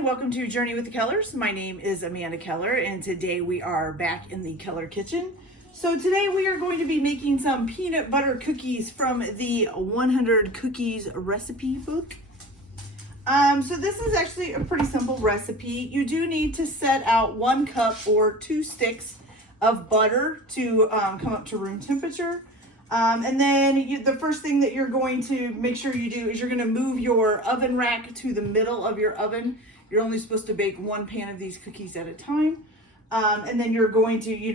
everyone, welcome to Journey with the Kellers. My name is Amanda Keller and today we are back in the Keller kitchen. So today we are going to be making some peanut butter cookies from the 100 Cookies recipe book. So this is actually a pretty simple recipe. You do need to set out 1 cup or 2 sticks of butter to come up to room temperature. And then the first thing that you're going to make sure you do is you're going to move your oven rack to the middle of your oven. You're only supposed to bake 1 pan of these cookies at a time. And then you're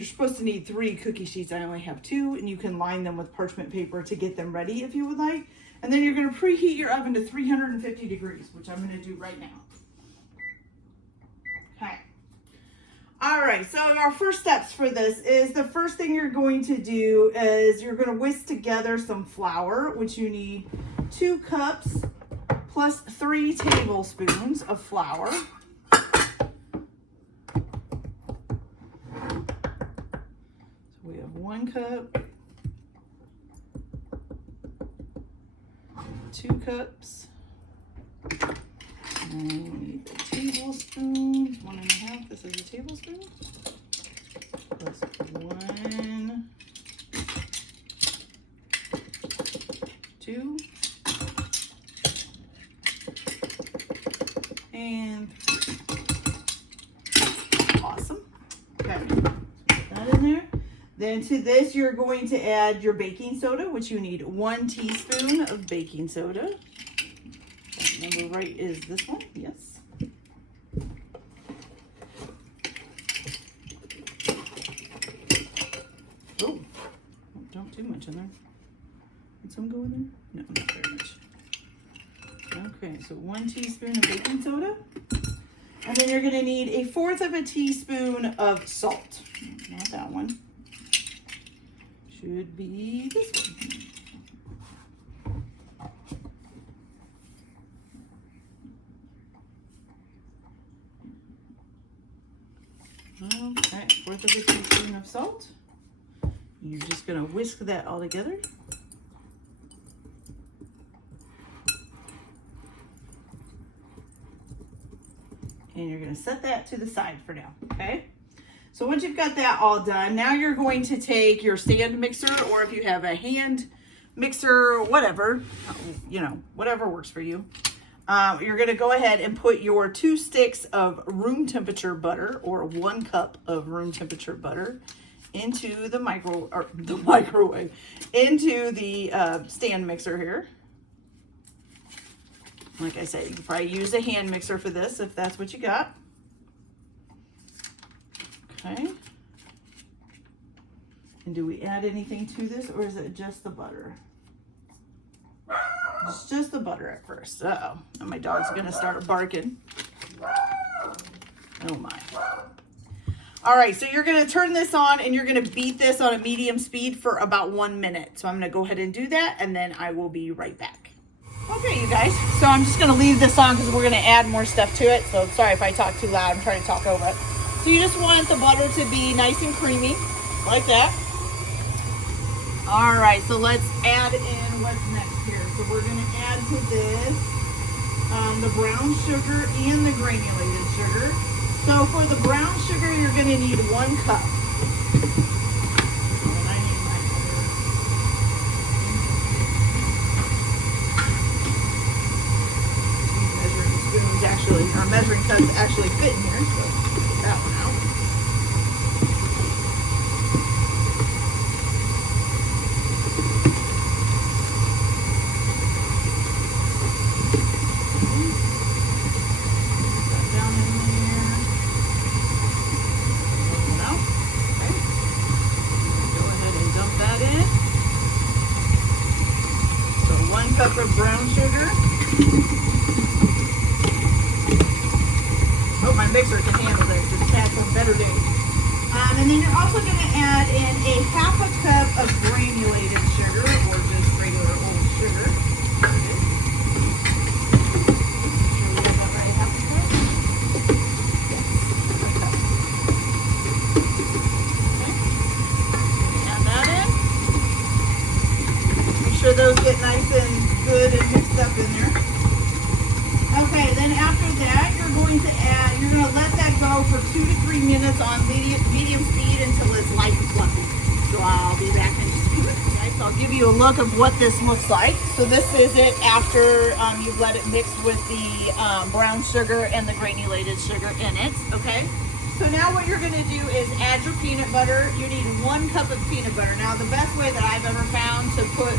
supposed to need 3 cookie sheets. I only have 2, and you can line them with parchment paper to get them ready if you would like. And then you're going to preheat your oven to 350 degrees, which I'm going to do right now. Okay. All right, so our first steps for this is the first thing you're going to do is you're going to whisk together some flour, which you need 2 cups plus 3 tablespoons of flour. So we have 1 cup, 2 cups, and we need the tablespoons, 1.5, this is a tablespoon, plus 1, 2, and 3. Awesome. Okay, put that in there. Then to this, you're going to add your baking soda, which you need 1 teaspoon of baking soda. That number right is this one, yes. Oh, don't too much in there. Did some go in there? No, not very much. Okay, so 1 teaspoon of baking soda. And then you're gonna need 1/4 teaspoon of salt. Not that one. Should be this one. Okay, 1/4 teaspoon of salt. You're just gonna whisk that all together. And you're gonna set that to the side for now, okay? So once you've got that all done, now you're going to take your stand mixer, or if you have a hand mixer, whatever, you know, whatever works for you. You're gonna go ahead and put your 2 sticks of room temperature butter, or 1 cup of room temperature butter, into the microwave, into the stand mixer here. Like I said, you can probably use a hand mixer for this if that's what you got. Okay. And do we add anything to this, or is it just the butter? It's just the butter at first. Uh-oh. And my dog's gonna start barking. Oh my. All right, so you're gonna turn this on and you're gonna beat this on a medium speed for about 1 minute. So I'm gonna go ahead and do that, and then I will be right back. Okay, you guys, so I'm just gonna leave this on because we're gonna add more stuff to it. So sorry if I talk too loud, I'm trying to talk over it. So you just want the butter to be nice and creamy, like that. All right, so let's add in what's next here. So we're gonna add to this the brown sugar and the granulated sugar. So for the brown sugar, you're gonna need 1 cup. Our measuring cups actually fit in here, so get that one out. Put that down in there. Pull it out. Okay. Go ahead and dump that in. So 1 cup of brown sugar. My mixer can handle this. It's had some better days. And then you're also going to add in 1/2 cup of granulated sugar, or just regular old sugar. There it is. Make sure we have that right, 1/2 cup. Yes, 1 cup. Okay. Add that in. Make sure those get nice and good and mixed up in there. Okay, then after that, you're going to this on medium speed until it's light and fluffy. So I'll be back in just a few minutes. Okay, so I'll give you a look of what this looks like. So this is it after you've let it mix with the brown sugar and the granulated sugar in it. Okay. So now what you're going to do is add your peanut butter. You need 1 cup of peanut butter. Now the best way that I've ever found to put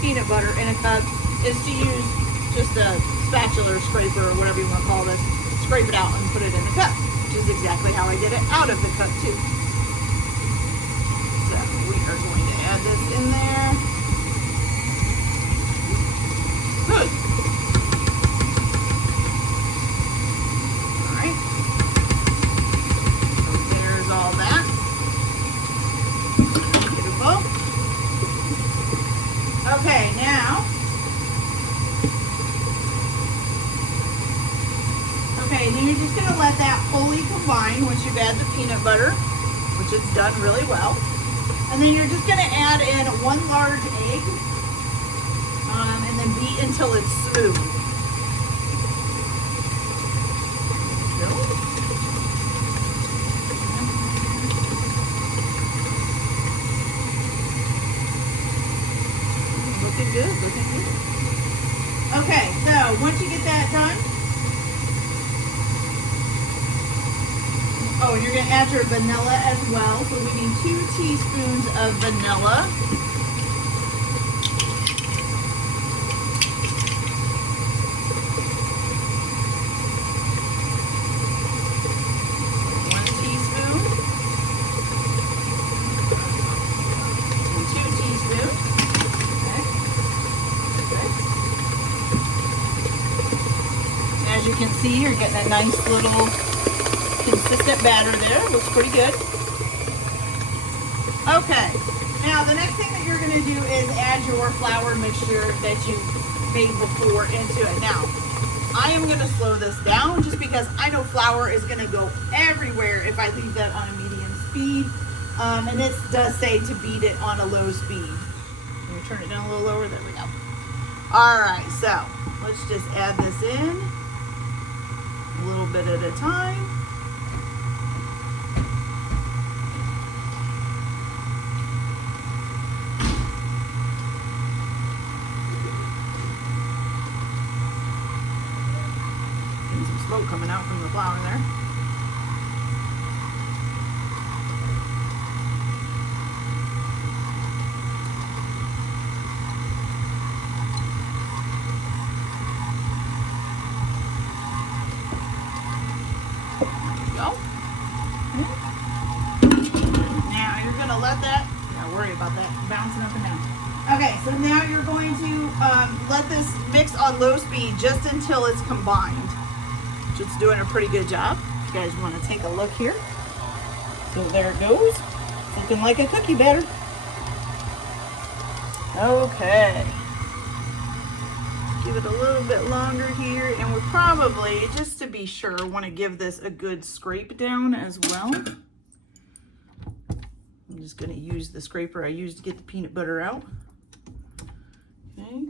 peanut butter in a cup is to use just a spatula or scraper or whatever you want to call this. Scrape it out and put it in the cup, which is exactly how I did it out of the cup too. So we are going to add this in there. Good. All right. So there's all that. Beautiful. Okay, now. Okay, then you're just going to let that fully combine once you've added the peanut butter, which is done really well. And then you're just going to add in 1 large egg and then beat until it's smooth. Looking good, looking good. Okay, so once you get that done, oh, and you're going to add your vanilla as well. So we need 2 teaspoons of vanilla. As you can see, you're getting a nice little consistent batter there. Looks pretty good. Okay, now the next thing that you're going to do is add your flour mixture that you made before into it. Now, I am going to slow this down just because I know flour is going to go everywhere if I leave that on a medium speed. And this does say to beat it on a low speed. Let me turn it down a little lower. There we go. All right, so let's just add this in a little bit at a time. Getting some smoke coming out from the flour there. Now you're going to let that, don't worry about that bouncing up and down. Okay, so now you're going to let this mix on low speed just until it's combined. Which it's doing a pretty good job. If you guys want to take a look here. So there it goes. Looking like a cookie batter. Okay. Give it a little bit longer here, and we probably, just to be sure, want to give this a good scrape down as well. I'm just going to use the scraper I used to get the peanut butter out. Okay,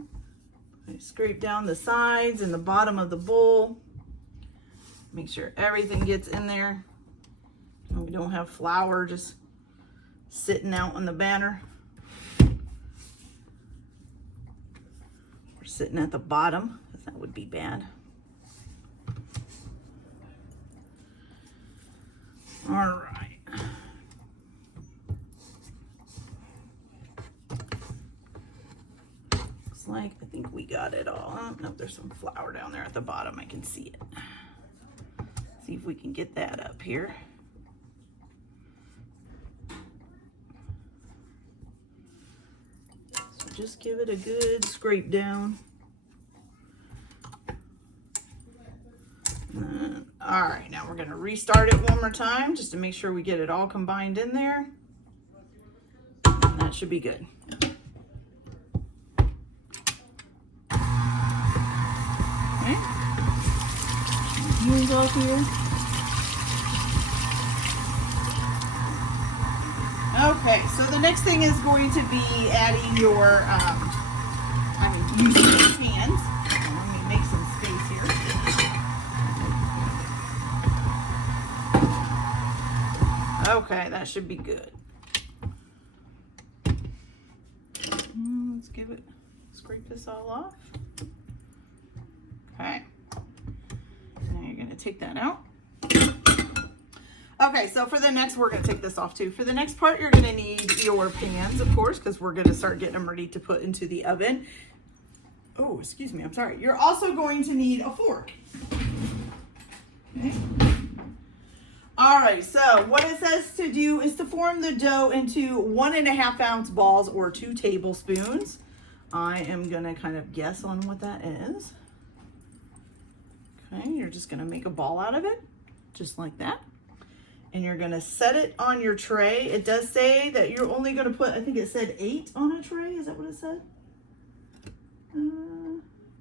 I scrape down the sides and the bottom of the bowl. Make sure everything gets in there, and we don't have flour just sitting out on the batter. Sitting at the bottom, because that would be bad. All right. Looks like, I think we got it all. Oh, no, there's some flour down there at the bottom. I can see it. See if we can get that up here. So just give it a good scrape down. All right, now we're going to restart it one more time just to make sure we get it all combined in there. And that should be good. Okay. Use off here. Okay, so the next thing is going to be adding your, using your hands. Let me make some space here. Okay, that should be good. Let's scrape this all off. Okay. Now you're going to take that out. Okay, so for the next, we're going to take this off too. For the next part, you're going to need your pans, of course, because we're going to start getting them ready to put into the oven. Oh, excuse me, I'm sorry. You're also going to need a fork. Okay. All right, so what it says to do is to form the dough into 1.5 ounce balls or 2 tablespoons. I am going to kind of guess on what that is. Okay, you're just going to make a ball out of it, just like that. And you're going to set it on your tray. It does say that you're only going to put, I think it said 8 on a tray. Is that what it said?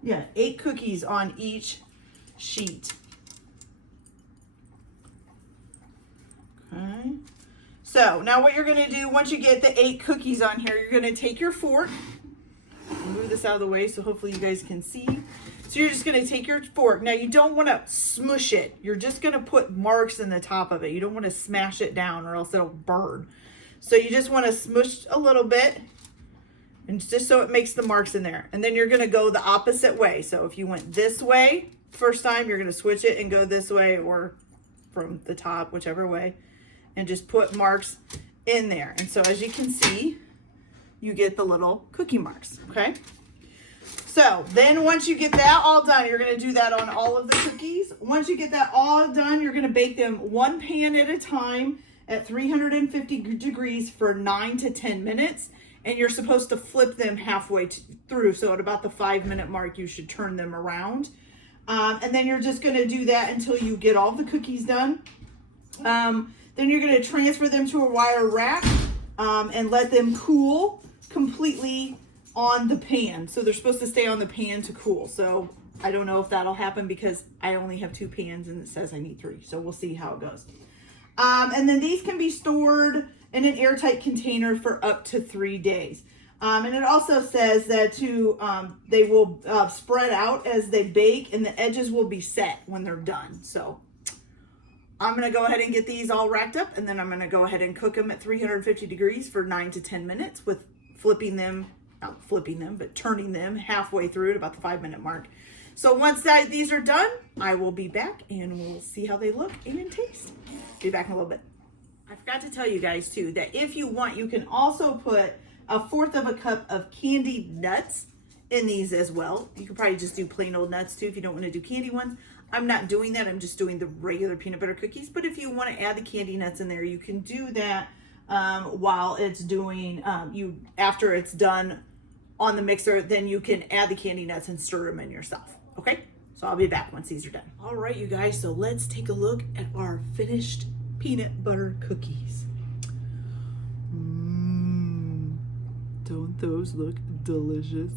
Yeah, 8 cookies on each sheet. Okay. So now what you're going to do, once you get the 8 cookies on here, you're going to take your fork. Move this out of the way so hopefully you guys can see. So you're just going to take your fork. Now you don't want to smush it. You're just going to put marks in the top of it. You don't want to smash it down or else it'll burn. So you just want to smush a little bit and just so it makes the marks in there. And then you're going to go the opposite way. So if you went this way first time, you're going to switch it and go this way or from the top, whichever way, and just put marks in there. And so as you can see, you get the little cookie marks, okay? So then once you get that all done, you're gonna do that on all of the cookies. Once you get that all done, you're gonna bake them one pan at a time at 350 degrees for 9 to 10 minutes. And you're supposed to flip them halfway through. So at about the 5-minute mark, you should turn them around. And then you're just gonna do that until you get all the cookies done. Then you're gonna transfer them to a wire rack and let them cool completely on the pan. So they're supposed to stay on the pan to cool. So I don't know if that'll happen because I only have 2 pans and it says I need 3. So we'll see how it goes. And then these can be stored in an airtight container for up to 3 days. And it also says that they will spread out as they bake and the edges will be set when they're done. So I'm going to go ahead and get these all racked up and then I'm going to go ahead and cook them at 350 degrees for 9 to 10 minutes with turning them halfway through at about the 5-minute mark. So once these are done, I will be back and we'll see how they look and taste. Be back in a little bit. I forgot to tell you guys too that if you want, you can also put 1/4 cup of candied nuts in these as well. You could probably just do plain old nuts too if you don't want to do candy ones. I'm not doing that. I'm just doing the regular peanut butter cookies. But if you want to add the candy nuts in there, you can do that while it's doing, after it's done on the mixer, then you can add the candy nuts and stir them in yourself. Okay? So I'll be back once these are done. All right, you guys. So let's take a look at our finished peanut butter cookies. Don't those look delicious?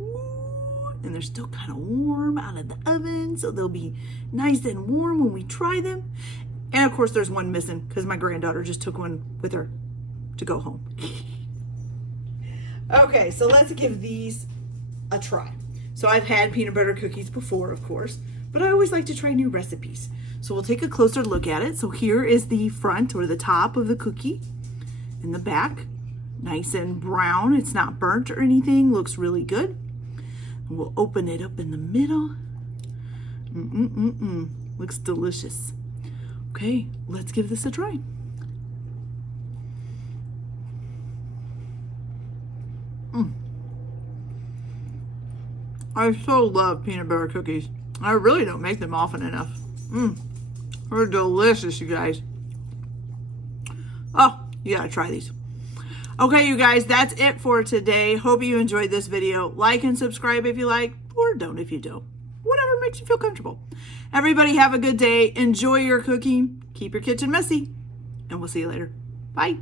Ooh, and they're still kind of warm out of the oven, so they'll be nice and warm when we try them. And of course, there's one missing because my granddaughter just took one with her to go home. Okay, so let's give these a try. So I've had peanut butter cookies before, of course, but I always like to try new recipes. So we'll take a closer look at it. So here is the front or the top of the cookie and the back. Nice and brown. It's not burnt or anything. Looks really good. And we'll open it up in the middle. Looks delicious. Okay, let's give this a try. I so love peanut butter cookies. I really don't make them often enough. They're delicious, you guys. Oh, you gotta try these. Okay, you guys, that's it for today. Hope you enjoyed this video. Like and subscribe if you like, or don't if you don't. Whatever makes you feel comfortable. Everybody have a good day. Enjoy your cooking. Keep your kitchen messy. And we'll see you later. Bye.